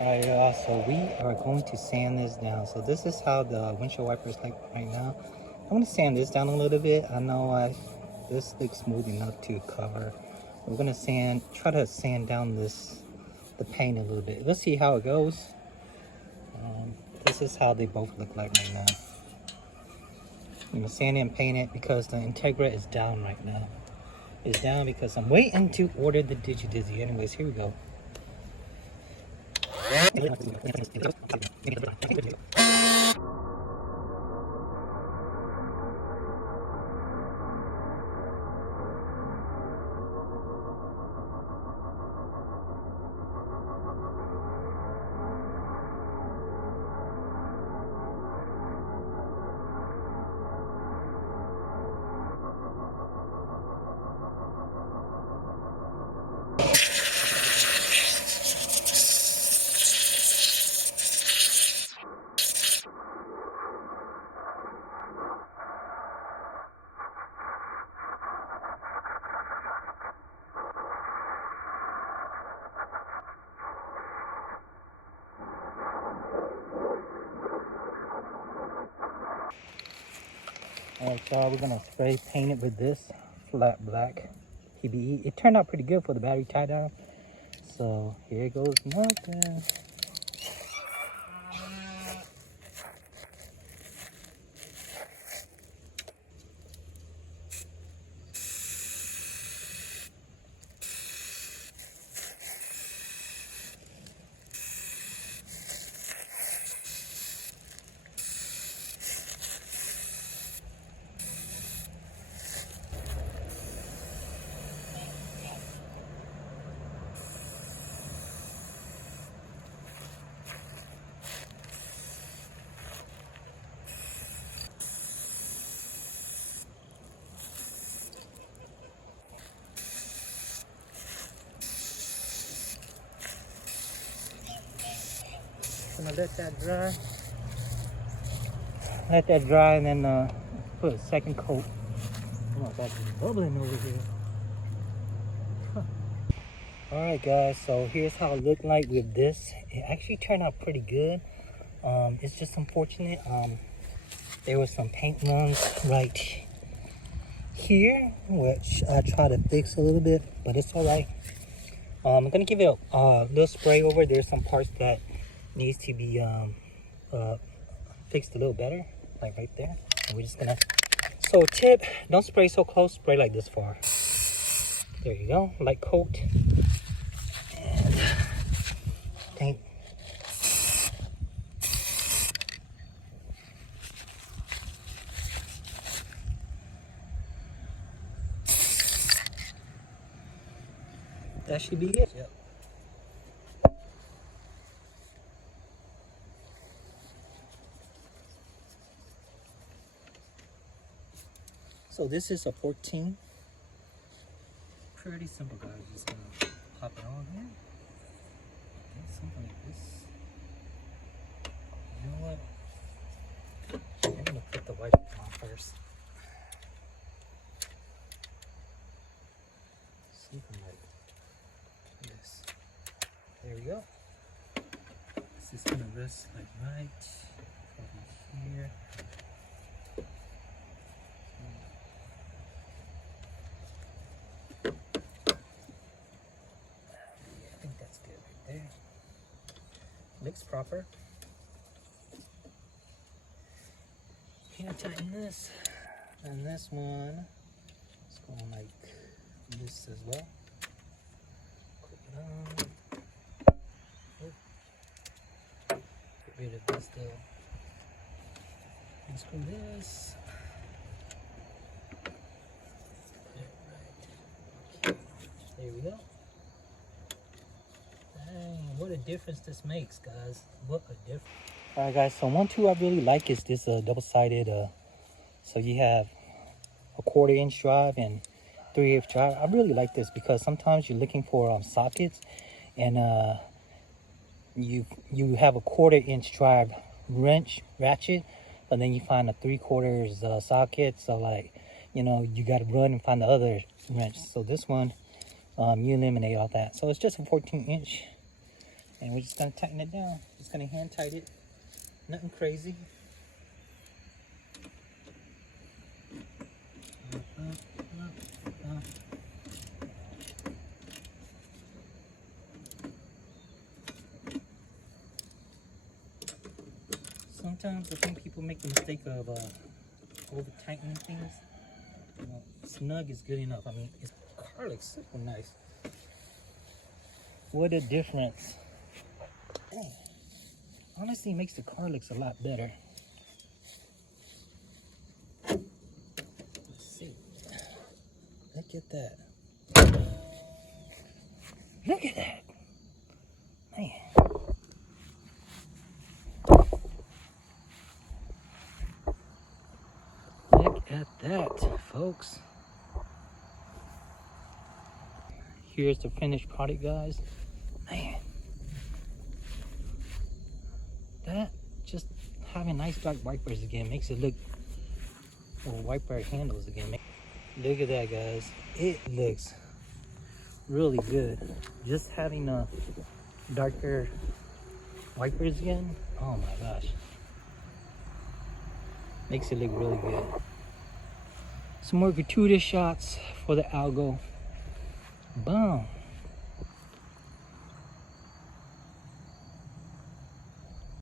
Alright, so we are going to sand this down. So this is how the windshield wiper is like right now. I'm going to sand this down a little bit. I know this looks smooth enough to cover. We're going to try to sand down the paint a little bit. Let's see how it goes. This is how they both look like right now. I'm going to sand and paint it because the Integra is down right now. It's down because I'm waiting to order the Digi. Anyways, here we go. Alright, so we're gonna spray paint it with this flat black PBE. It turned out pretty good for the battery tie down. So here goes nothing. Gonna let that dry. Let that dry and then put a second coat. Oh, that's bubbling over here. Alright guys, so here's how it looked like with this. It actually turned out pretty good. It's just unfortunate. There was some paint runs right here, which I tried to fix a little bit, but it's alright. I'm gonna give it a little spray over. There's some parts that needs to be fixed a little better, like right there. And we're just gonna, so tip, don't spray so close, spray like this far. There you go, light coat. And paint. That should be it. Yep. So this is a 14. Pretty simple, guys. Just gonna pop it on here. Okay, something like this. You know what? I'm gonna put the wiper on first. Something like this. There we go. This is gonna rest like right over here. I think that's good right there. Looks proper. Can I tighten this? And this one is going like this as well. Clip it on. Get rid of this though. Unscrew this. Put it right here. There we go. Dang, what a difference this makes, guys. What a difference. Alright guys, so one tool I really like is this double-sided, so you have a 1/4-inch drive and 3/8 drive. I really like this because sometimes you're looking for sockets and you have a 1/4-inch drive ratchet, but then you find a 3/4 socket, so like, you know, you got to run and find the other wrench. So this one, you eliminate all that. So it's just a 14-inch. And we're just gonna tighten it down. Just gonna hand tighten it. Nothing crazy. Sometimes I think people make the mistake of over tightening things. You know, snug is good enough. I mean, its car looks super nice. What a difference. Dang. Honestly, it makes the car looks a lot better. Let's see. Look at that. Look at that. Man. Look at that, folks. Here's the finished product, guys. Man. That, just having nice dark wipers again makes it look, or wiper handles again. Look at that, guys. It looks really good. Just having darker wipers again, oh my gosh. Makes it look really good. Some more gratuitous shots for the algo. Boom.